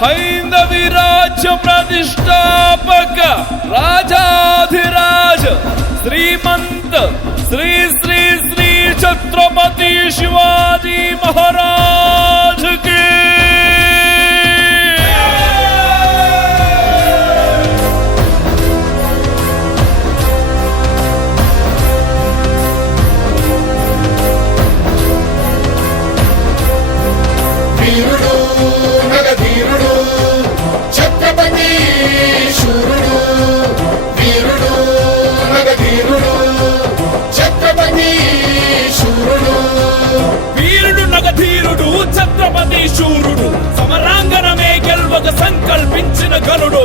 హైందవి రాజ్య ప్రతిష్టాపక రాజాధిరాజ శ్రీమంత శ్రీ శ్రీ శ్రీ ఛత్రపతి శివాజీ మహారాజ్ కి ఛత్రపతి శూరుడు సమరాంగణమే గెల్వక సంకల్పించిన గనుడు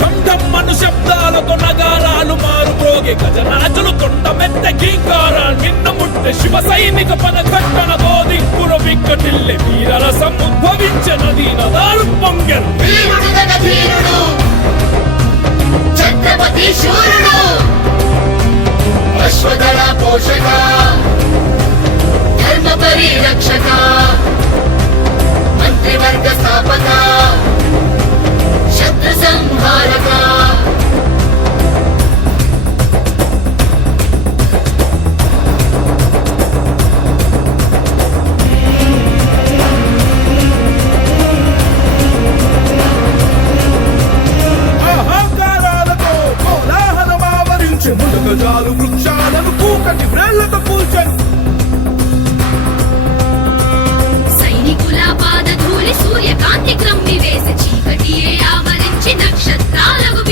ఢంఢమ్మను శబ్దాలతో నగారాలు మారుమోగే గజరాజులు తొండమెత్త గీంకారాలు నిన్న ముట్టె శివ సైనిక పదఘట్టనతో దిక్కున విక్కటిల్లె వీరరసం ఉద్భవించే నదీ నదాలు పొంగెను ఛత్రపతి శూరుడు అశ్వదళ పోషక ధర్మ పరిరక్షక మంత్రివర్గ స్థాపక శత్రు సంహారక అహంకారాలతో కోలాహలం ఆవరించి ములుగజాలు వృక్షాలను కూకటి వ్రేళ్లతో కూల్చను పాదధూళి సూర్యకాంతి క్రమ్మి వేసి చీకటియే ఆవరించి నక్షత్రాలకు